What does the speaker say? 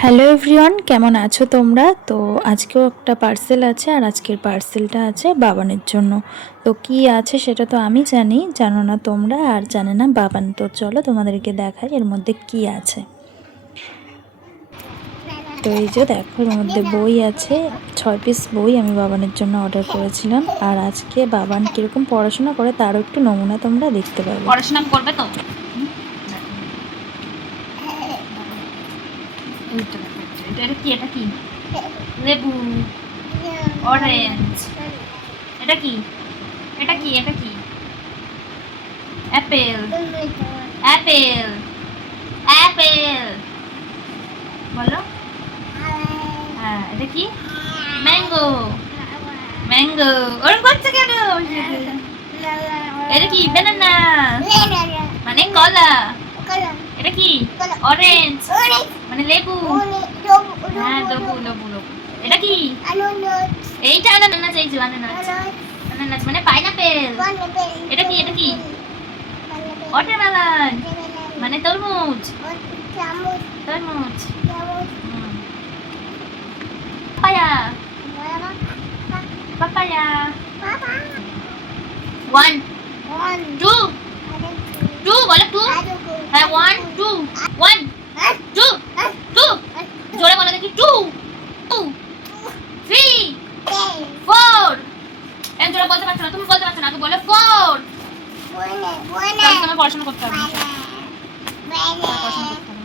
Hello everyone, কেমন আছো তোমরা? তো আজকেও একটা পার্সেল আছে, আর আজকের পার্সেলটা আছে বাবানের জন্য। তো কি আছে সেটা তো আমি জানি, জানো না তোমরা, আর জানে না বাবান। তো চলো তোমাদেরকে দেখাই এর মধ্যে কি আছে। তো এই যে দেখো, এর মধ্যে বই আছে, 6 পিস বই আমি বাবানের জন্য অর্ডার করেছিলাম। আর আজকে বাবান কীরকম পড়াশোনা করে তারও একটু নমুনা তোমরা দেখতে পাবে। পড়াশোনা করবে তো? এটা কি? এটা কি? লেবু, অরেঞ্জ। এটা কি? এটা কি? এটা কি? Apple, Apple, Apple. বলো। হ্যাঁ, এটা কি? Mango, mango. ওরকম করছে কেন? এটা কি? ব্যানানা, মানে কলা। এটা কি? অরেঞ্জ, মানে লেবু। হ্যাঁ, লেবু, লেবু, লেবু। এটা কি? এইটা আনারস, এই যে আনারস। আনারস মানে পাইনাপেল। এটা কি? এটা কি? ওয়াটারমেলন, মানে তরমুজ, তরমুজ। Papaya, papaya. 1 2 2 বলো 2। হ্যাঁ 1 2 1 2 2 জোরে বলো দেখি 2 2 3 4। এত জোরে বলতে পারছো না, তুমি বলতে পারছো না, আগে বলো 4। তোমার পড়াশোনা করতে হবে। পড়াশোনা করতে হবে।